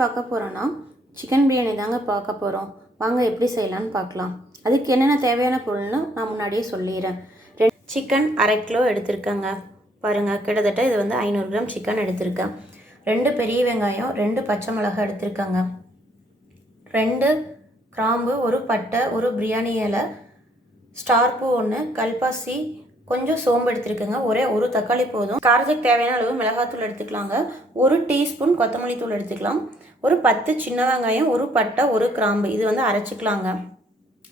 பார்க்க போகிறோன்னா சிக்கன் பிரியாணி தாங்க பார்க்க போகிறோம். வாங்க எப்படி செய்யலான்னு பார்க்கலாம். அதுக்கு என்னென்ன தேவையான பொருள்னு நான் முன்னாடியே சொல்லிடுறேன். சிக்கன் 1/2 கிலோ எடுத்திருக்கேங்க. பாருங்கள், கிட்டத்தட்ட இது 500 கிராம் சிக்கன் எடுத்திருக்கேன். 2 பெரிய வெங்காயம், 2 பச்சை மிளகாய் எடுத்திருக்கேங்க. 2 கிராம்பு, 1 பட்டை, 1 பிரியாணி இலை, ஸ்டார் பூ 1, கல்பாசி, கொஞ்சம் சோம்பு எடுத்துருக்கேங்க. ஒரே 1 தக்காளி போதும். காரத்துக்கு தேவையான அளவு மிளகாத்தூள் எடுத்துக்கலாங்க. 1 டீஸ்பூன் கொத்தமல்லி தூள் எடுத்துக்கலாம். ஒரு 10 சின்ன வெங்காயம், 1 பட்டை, 1 கிராம்பு, இது அரைச்சிக்கலாங்க.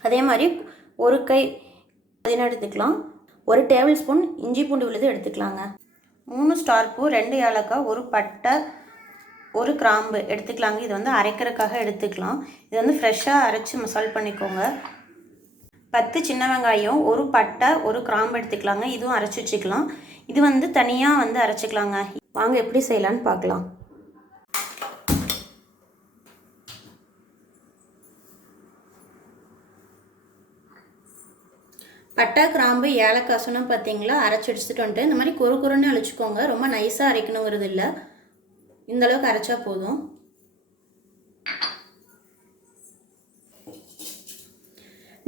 அதே மாதிரி 1 கை புதினா எடுத்துக்கலாம். 1 டேபிள் ஸ்பூன் இஞ்சி பூண்டு விழுது எடுத்துக்கலாங்க. 3 ஸ்டார் பூ, 2 ஏலக்காய், 1 பட்டை, 1 கிராம்பு எடுத்துக்கலாங்க. இது அரைக்கிறதுக்காக எடுத்துக்கலாம். இது ஃப்ரெஷ்ஷாக அரைச்சி மசால் பண்ணிக்கோங்க. 10 சின்ன வெங்காயம், 1 பட்டை, 1 கிராம்பு எடுத்துக்கலாங்க. இதுவும் அரைச்சி வச்சுக்கலாம். இது தனியாக அரைச்சிக்கலாங்க. வாங்க எப்படி செய்யலான்னு பார்க்கலாம். பட்டை, கிராம்பு, ஏலக்காய் சொன்னால் பார்த்தீங்களா, அரைச்சி எடுத்துட்டு வந்துட்டு இந்த மாதிரி குறுன்னு அழிச்சிக்கோங்க. ரொம்ப நைஸாக அரைக்கணுங்கிறது இல்லை, இந்தளவுக்கு அரைச்சா போதும்.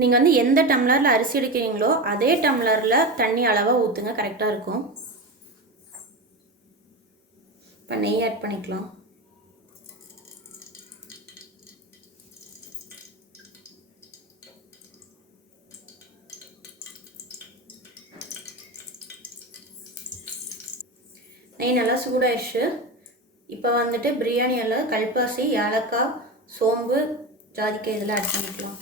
நீங்கள் எந்த டம்ளரில் அரிசி எடுக்கிறீங்களோ அதே டம்ளரில் தண்ணி அளவாக ஊற்றுங்க, கரெக்டாக இருக்கும். இப்போ நெய் ஆட் பண்ணிக்கலாம். நெய் நல்லா சூடாயிடுச்சு. இப்போ பிரியாணி இலை, கல்பாசி, ஏலக்காய், சோம்பு, ஜாதிக்காய் இதெல்லாம் ஆட் பண்ணிக்கலாம்.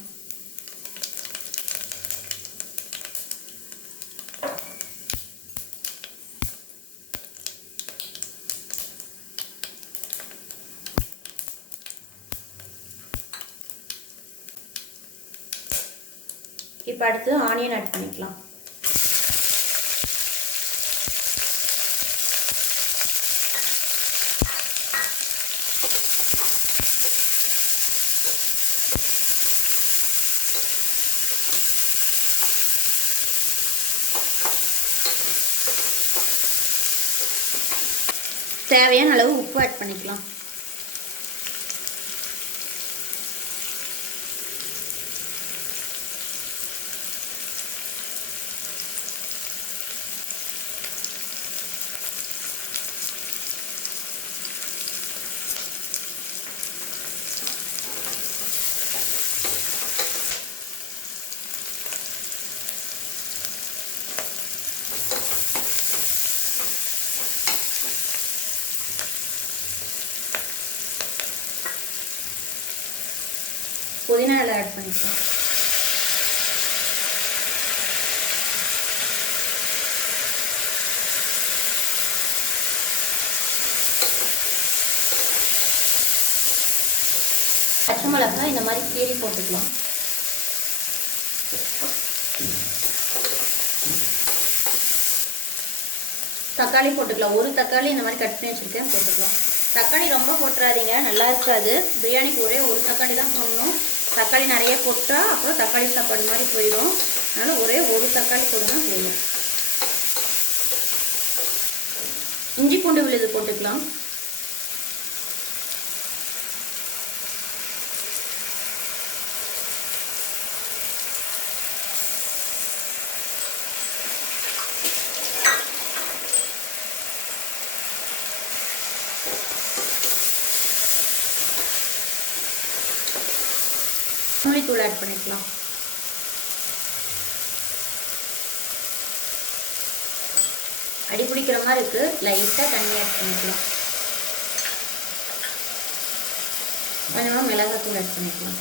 இப்போ அடுத்து ஆனியன் ஆட் பண்ணிக்கலாம். தேவையான அளவு உப்பு ஆட் பண்ணிக்கலாம். புதினா இலை ஆட் பண்ணிக்கலாம். பச்சை மிளகாய் இந்த மாதிரி கீறி போட்டுக்கலாம். தக்காளி போட்டுக்கலாம். 1 தக்காளி இந்த மாதிரி கட் பண்ணி வச்சுருக்கேன், போட்டுக்கலாம். தக்காளி ரொம்ப போட்டுறாதீங்க, நல்லா இருக்காது. பிரியாணிக்கு ஒரே 1 தக்காளி தான் போடணும். தக்காளி நிறைய போட்டால் அப்புறம் தக்காளி சாப்பாடு மாதிரி போயிடும். அதனால் ஒரே 1 தக்காளி போடுங்க போதும். இஞ்சி பூண்டு விழுது போட்டுக்கலாம். தூள் ஆட் பண்ணிக்கலாம். அடி பிடிக்கிற மாதிரி இருக்கு, லைட்டா தண்ணி ஆட் பண்ணிக்கலாம். கொஞ்சமா மிளகாத்தூள் ஆட் பண்ணிக்கலாம்.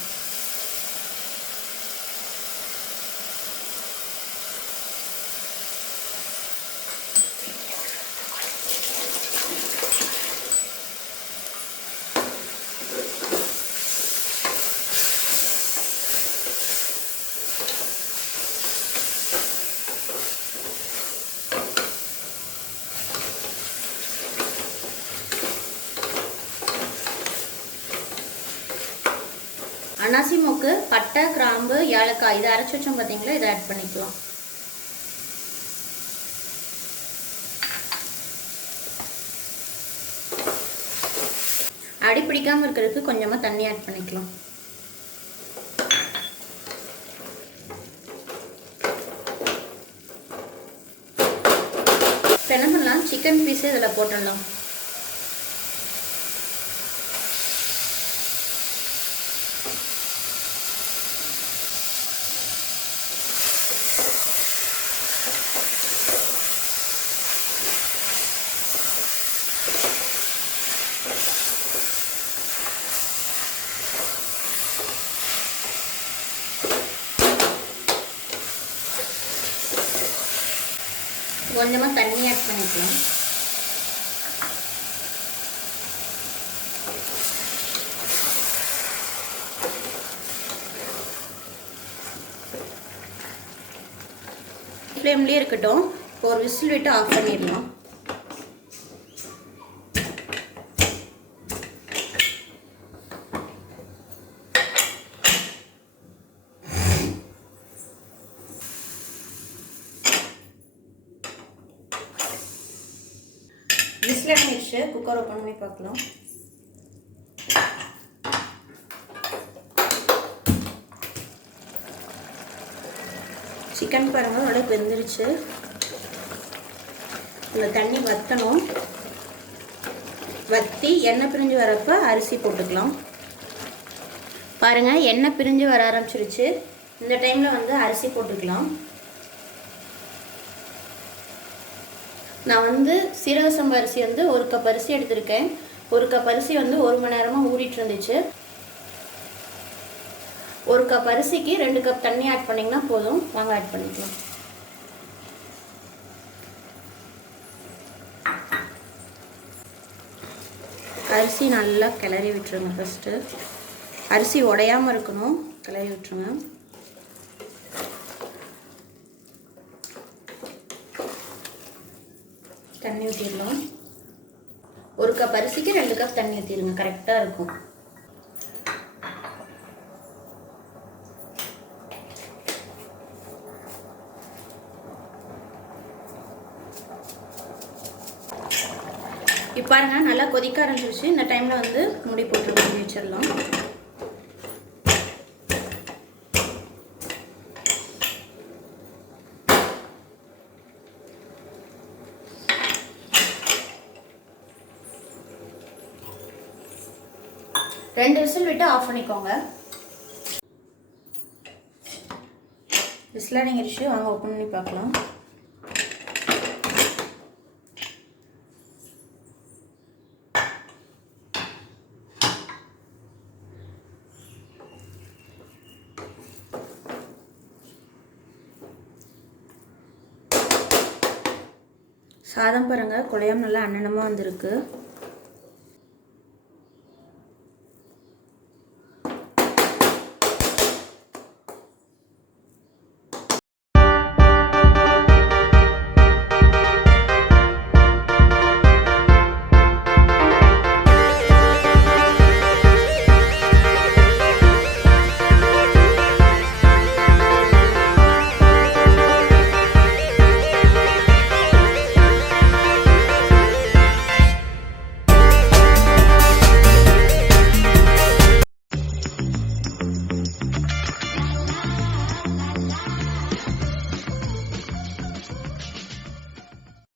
அனாசி மொக்கு, பட்டை, கிராம்பு, ஏலக்காய் இதை அரைச்சி வச்சோம் பார்த்தீங்களா, இதை ஆட் பண்ணிக்கலாம். அடி பிடிக்காமல் இருக்கிறதுக்கு கொஞ்சமாக தண்ணி ஆட் பண்ணிக்கலாம். இப்போ என்ன பண்ணலாம், சிக்கன் பீஸு இதில் போட்டுடலாம். கொஞ்சமாக தண்ணி ஆட் பண்ணிக்கலாம். ஃப்ளேம்லேயே இருக்கட்டும். இப்போ ஒரு விசில் விட்டு ஆஃப் பண்ணிடலாம். விசில் அடிச்சு குக்கர் ஓப்பன் பண்ணி பார்க்கலாம். சிக்கன் பாருங்கள் ஓரளவுக்கு வெந்துருச்சு. இந்த தண்ணி வற்றணும். வற்றி எண்ணெய் பிரிஞ்சு வரப்போ அரிசி போட்டுக்கலாம். பாருங்கள் எண்ணெய் பிரிஞ்சு வர ஆரம்பிச்சிருச்சு. இந்த டைமில் வந்து அரிசி போட்டுக்கலாம். நான் வந்து சீரக சம்பா அரிசி வந்து 1 கப் அரிசி எடுத்திருக்கேன். 1 கப் அரிசி வந்து 1 மணி நேரமாக ஊறிட்டு இருந்துச்சு. 1 கப் அரிசிக்கு 2 கப் தண்ணி ஆட் பண்ணிங்கன்னா போதும். வாங்க ஆட் பண்ணிக்கலாம். அரிசி நல்லா கிளறி விட்டுருங்க. ஃபஸ்ட்டு அரிசி உடையாமல் இருக்கணும், கிளறி விட்டுருங்க. தண்ணி ஊற்றிடலாம். 1 கப் அரிசிக்கு 2 கப் தண்ணி ஊற்றிடுங்க, கரெக்டாக இருக்கும். இப்போ பாருங்க நல்லா கொதிக்க ஆரம்பிச்சிருச்சு. இந்த டைமில் வந்து மூடி போட்டு மூடி வச்சிடலாம். ரெண்டு விசில் விட்டு ஆஃப் பண்ணிக்கோங்க. விசில் அடங்கிருச்சு. வாங்க ஓப்பன் பண்ணி பார்க்கலாம். சாதம் பாருங்கள் குழையாம நல்லா அன்னனமாக வந்திருக்கு.